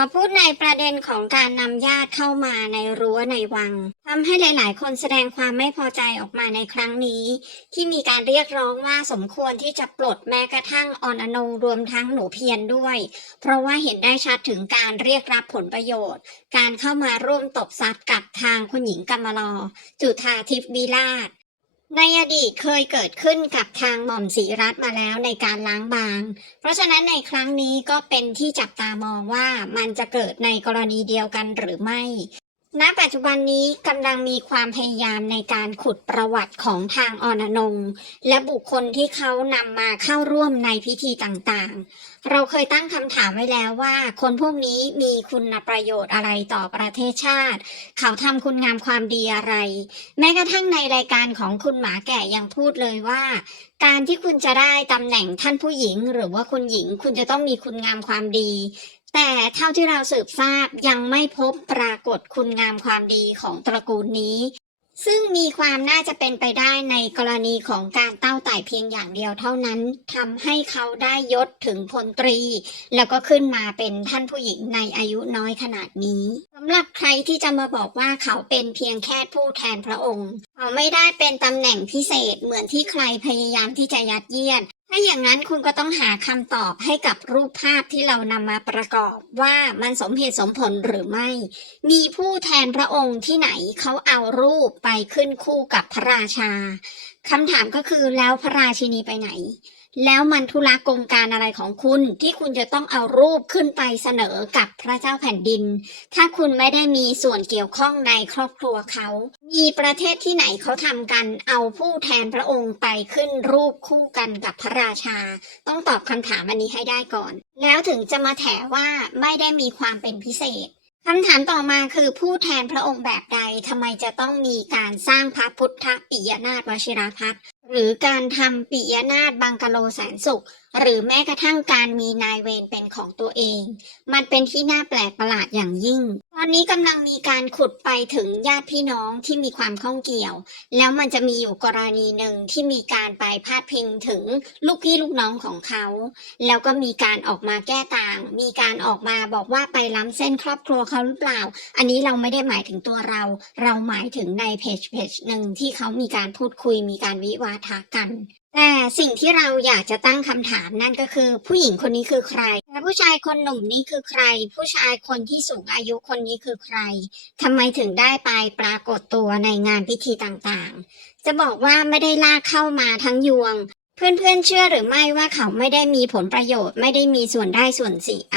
อพูดในประเด็นของการนำญาติเข้ามาในรั้วในวังทำให้หลาย ๆ คนแสดงความไม่พอใจออกมาในครั้งนี้ ที่มีการเรียกร้องว่าสมควรที่จะปลดแม้กระทั่งออนอนงรวมทั้งหนูเพียรด้วย เพราะว่าเห็นได้ชัดถึงการเรียกรับผลประโยชน์ การเข้ามาร่วมตบซัดกับทางคุณหญิงกำมะลอจุธาทิพย์วิลาศ ในอดีตเคยเกิดขึ้นกับทางหม่อมศรีรัตน์มาแล้วในการล้างบาง เพราะฉะนั้นในครั้งนี้ก็เป็นที่จับตามองว่ามันจะเกิดในกรณีเดียวกันหรือไม่ ณปัจจุบันนี้กำลังมีความพยายามในการขุดประวัติของทางอนนง และบุคคลที่เขานำมาเข้าร่วมในพิธีต่างๆ เราเคยตั้งคำถามไว้แล้วว่า คนพวกนี้มีคุณประโยชน์อะไรต่อประเทศชาติ เขาทำคุณงามความดีอะไร แม้กระทั่งในรายการของคุณหมาแก่ยังพูดเลยว่า การที่คุณจะได้ตำแหน่งท่านผู้หญิง หรือว่าคุณหญิงคุณจะต้องมีคุณงามความดี แต่เท่าที่เราสืบทราบยังไม่พบปรากฏคุณงามความดีของตระกูลนี้ ซึ่งมีความน่าจะเป็นไปได้ในกรณีของการเต้าไต่เพียงอย่างเดียวเท่านั้นทำให้เขาได้ยศถึงพลตรี แล้วก็ขึ้นมาเป็นท่านผู้หญิงในอายุน้อยขนาดนี้สำหรับใครที่จะมาบอกว่าเขาเป็นเพียงแค่ผู้แทนพระองค์ เขาไม่ได้เป็นตำแหน่งพิเศษเหมือนที่ใครพยายามที่จะยัดเยียด ถ้าอย่างนั้นคุณก็ต้องหาคำตอบให้กับรูปภาพที่เรานำมาประกอบว่ามันสมเหตุสมผลหรือไม่ มีผู้แทนพระองค์ที่ไหนเขาเอารูปไปขึ้นคู่กับพระราชาคำถามก็คือแล้วพระราชินีไปไหน แล้วมันธุระกงการอะไรของคุณที่คุณจะต้องเอารูปขึ้นไปเสนอกับพระเจ้าแผ่นดิน ถ้าคุณไม่ได้มีส่วนเกี่ยวข้องในครอบครัวเขา มีประเทศที่ไหนเขาทำกันเอาผู้แทนพระองค์ไปขึ้นรูปคู่กันกับพระราชา ต้องตอบคำถามอันนี้ให้ได้ก่อน แล้วถึงจะมาแถว่าไม่ได้มีความเป็นพิเศษคำถามต่อมาคือผู้แทนพระองค์แบบใดทำไมจะต้องมีการสร้างพระพุทธปิยนาถวชิรพัฒน์ หรือการทำปิยนาฏบังกะโลแสนสุข หรือแม้กระทั่งการมีนายเวรเป็นของตัวเอง มันเป็นที่น่าแปลกประหลาดอย่างยิ่ง ตอนนี้กำลังมีการขุดไปถึงญาติพี่น้องที่มีความข้องเกี่ยว แล้วมันจะมีอยู่กรณีหนึ่งที่มีการไปพาดพิงถึงลูกพี่ลูกน้องของเขา แล้วก็มีการออกมาแก้ต่าง มีการออกมาบอกว่าไปล้ำเส้นครอบครัวเขาหรือเปล่า อันนี้เราไม่ได้หมายถึงตัวเรา เราหมายถึงในเพจเพจหนึ่งที่เขามีการพูดคุยมีการวิวาทะกัน แต่สิ่งที่เราอยากจะตั้งคำถามนั่นก็คือ ผู้หญิงคนนี้คือใคร และผู้ชายคนหนุ่มนี้คือใคร ผู้ชายคนที่สูงอายุคนนี้คือใครทำไมถึงได้ไปปรากฏตัวในงานพิธีต่างๆ จะบอกว่าไม่ได้ลากเข้ามาทั้งยวง เพื่อนๆเชื่อหรือไม่ว่าเขาไม่ได้มีผลประโยชน์ ไม่ได้มีส่วนได้ส่วนเสีย